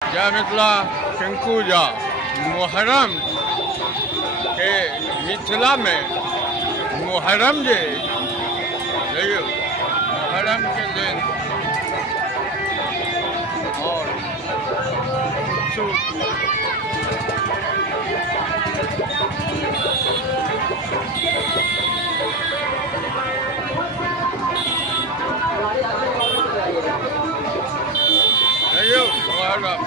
जय मिथिला शंकुजा मुहर्रम के मिथिला में मुहर्रम जे देखियो मुहर्रम के दिन और देखियो मुहर्रम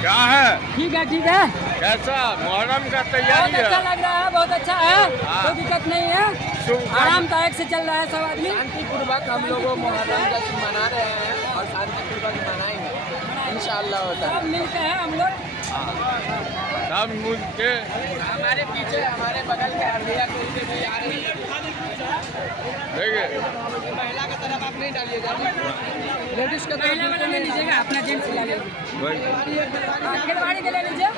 क्या है? ठीक है। कैसा मुहर्रम का बहुत तैयारी अच्छा है? लग रहा है, बहुत अच्छा है। कोई दिक्कत नहीं है, आरामदायक से चल रहा है सब आदमी। शांतिपूर्वक हम लोग मुहर्रम जश्न मना रहे हैं और शांतिपूर्वक मनाएंगे इंशाअल्लाह होता है। सब मिलते हैं हम लोग। सब मिल के हमारे पीछे हमारे बगल के हरदिया कोई से भी आ रही है। देखिए महिला की तरफ आप नहीं डालिएगा, लेडीज का तरफ बिल्कुल ले नहीं लीजिएगा, अपना जेंट्स ला लीजिए, खेलवाड़ी के ले लीजिए।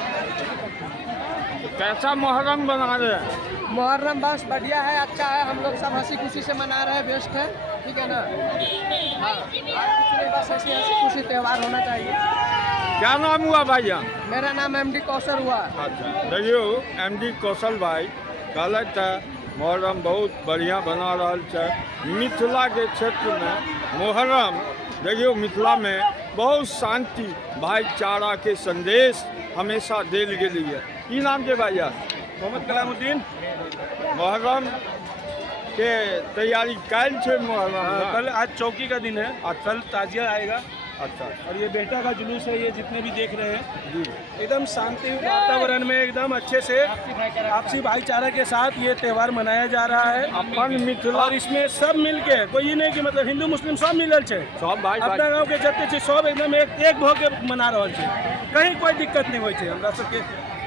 कैसा मुहर्रम बना रहे हैं? मुहर्रम बस बढ़िया है, अच्छा है। हम लोग सब हंसी खुशी से मना रहे हैं, बेस्ट है, ठीक है ना। हाँ, और कुछ नहीं, बस ऐसी हंसी खुशी त्यौहार होना चाहिए। क्या नाम हुआ भैया? मेरा नाम एमडी कौशल हुआ। अच्छा देखियो एमडी कौशल भाई कहलत है मुहर्रम बहुत बढ़िया बना रहा है। मिथिला के क्षेत्र में मुहर्रम देखियो मिथिला में बहुत शांति भाईचारा के संदेश हमेशा देल गेली है। की नाम के भैया? मोहम्मद कलामुद्दीन। मुहर्रम के तैयारी कैल छे मुहर्रम कल आज चौकी का दिन है और कल ताजिया आएगा। अच्छा और ये बेटा का जुलूस है, ये जितने भी देख रहे हैं जी एकदम शांति वातावरण में एकदम अच्छे से आपसी भाईचारा के साथ ये त्यौहार मनाया जा रहा है। अपन मिथिला और इसमें सब मिल के, कोई ये नहीं कि मतलब हिंदू मुस्लिम सब मिलल छे। सब भाई अपना गाँव के जते छे सब एकदम एक भऽ के मना रहल छे, कहीं कोई दिक्कत नहीं होइ छे। हमरा सबके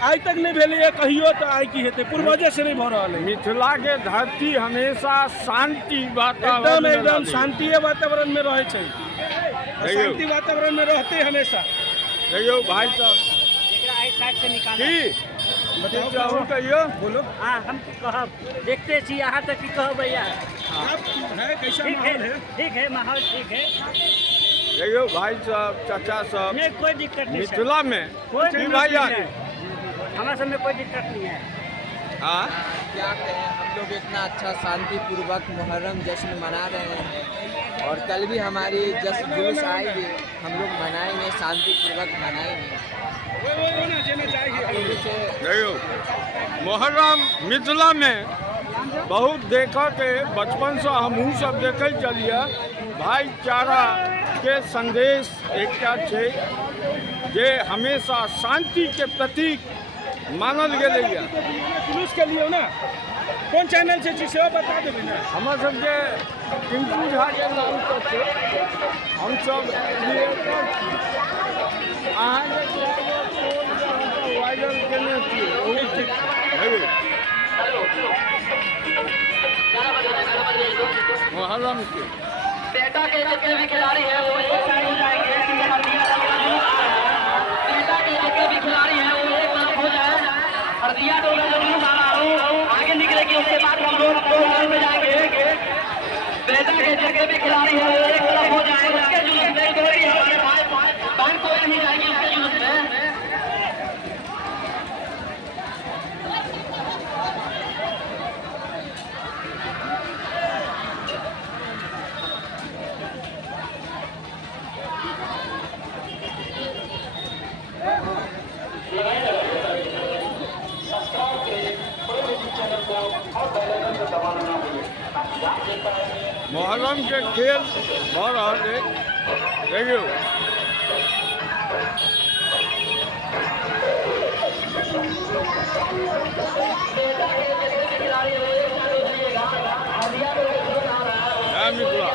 आज तक नहीं भेलै है, कहियो तो आई की हेतै, पूर्वजे से नहीं भऽ रहल है। मिथिला के धरती हमेशा शांति एकदम वातावरण एकदम शांति वातावरण में रहे छे, शांति वातावरण में रहते हमेशा। देखियो भाई साहब की बताओ चाहू कहियो बोलो। हाँ हम कहब देखते छी यहाँ तक की कहब भैया। आप है कैसा माहौल है? ठीक है, माहौल ठीक है, देखियो भाई साहब चाचा साहब नहीं कोई दिक्कत नहीं सर। मिथिला में कोई की दिक्कत भाई नहीं है, हमारे सब में कोई दिक्कत नहीं है। हाँ क्या कहें, हम लोग इतना अच्छा शांतिपूर्वक मुहर्रम जश्न मना रहे हैं और कल भी हमारी जश्न जुलूस आएगी, हम लोग मनाएंगे, शांतिपूर्वक मनाएंगे। देखियो मुहर्रम मिथिला में बहुत देखा के बचपन से हमहूँ सब देखे चलिए भाईचारा के संदेश एकटा छे जे हमेशा शांति के प्रतीक मानल गेलै है। जुलूस के लिए ना कौन चैनल से जी सेवा बता देबै ना। हमर सबके टिंकू झा के नाम पर छै, हम सब अहाँके वायरल केने छियै ओहि ठीक मुहर्रम के बेटा के जितने भी खिलाड़ी हैं वो एक साइड हो जाएंगे, बेटा के जितने भी खिलाड़ी हैं वो एक तरफ हो जाए। हरदिया तो मैं जरूर आ रहा हूँ, आगे निकलेगी उसके बाद हम लोग दो घर में जाएंगे। बेटा के जितने भी खिलाड़ी हैं वो एक तरफ हो जाए, उसके जुलूस में कोई हमारे बहन कोई नहीं जाएगी उसके जुलूस में। मोहर्रम के खेल भऽ रहल है। देखियो मिथिला